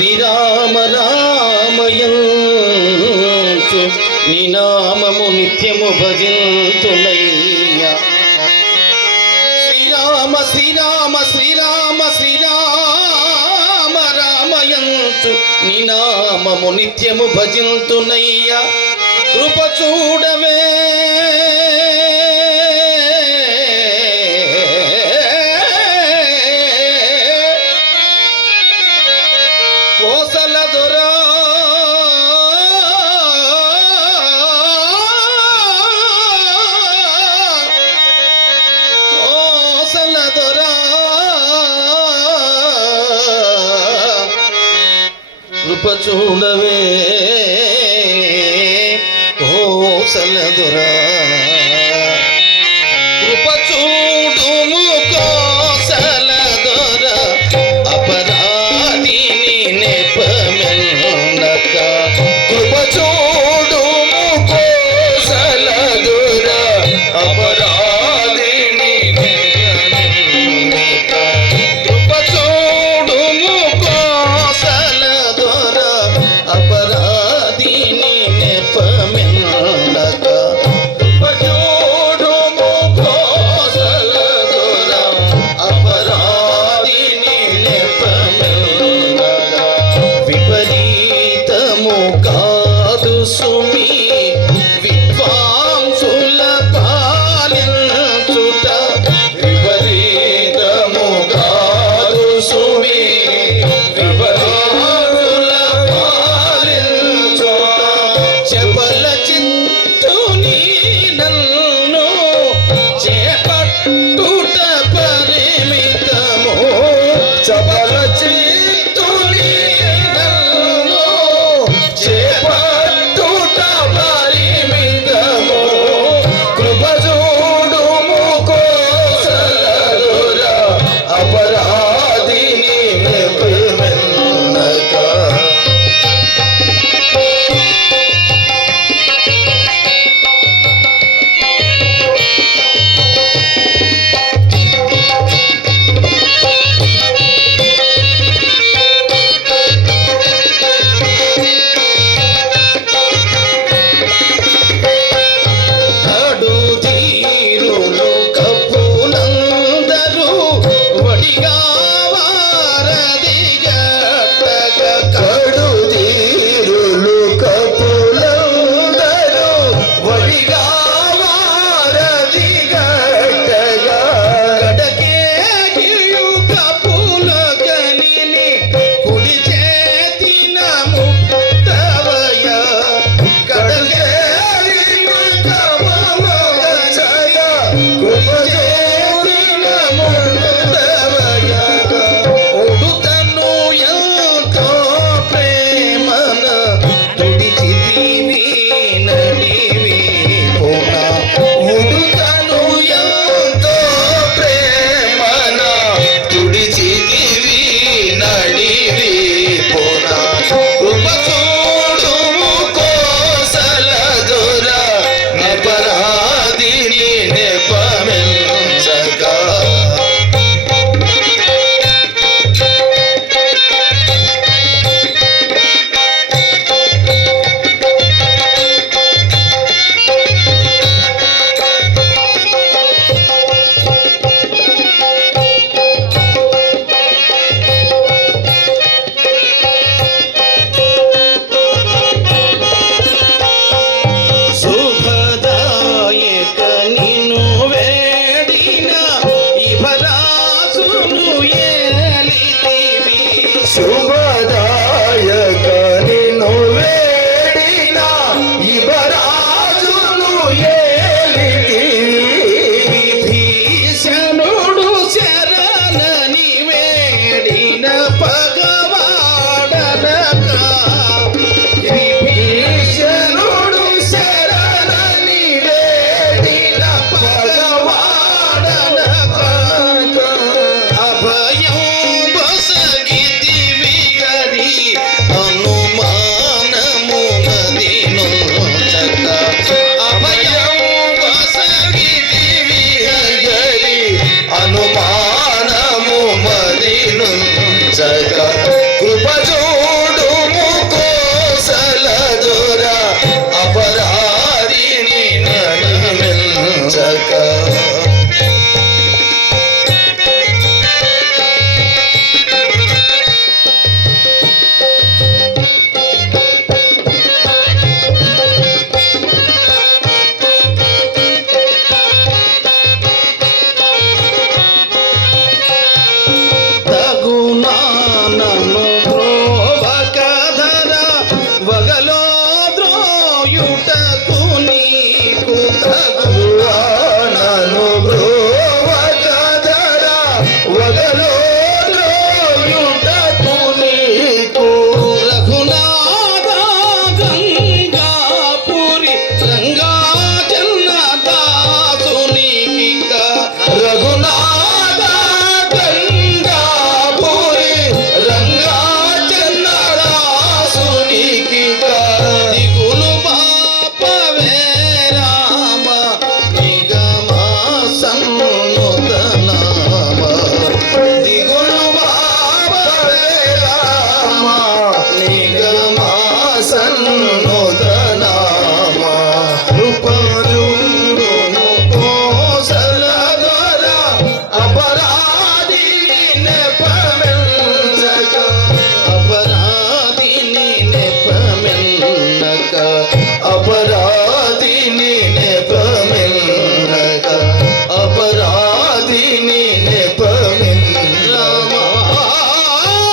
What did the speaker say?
శ్రీరామ రామయంతు నినామము నిత్యము భజంతులయ్యా. శ్రీరామ శ్రీరామ శ్రీరామ శ్రీరామ రామయంతు నినామము నిత్యము భజంతునయ్యా. కృప చూడవే. కృప చూడవే ఓ సలదురా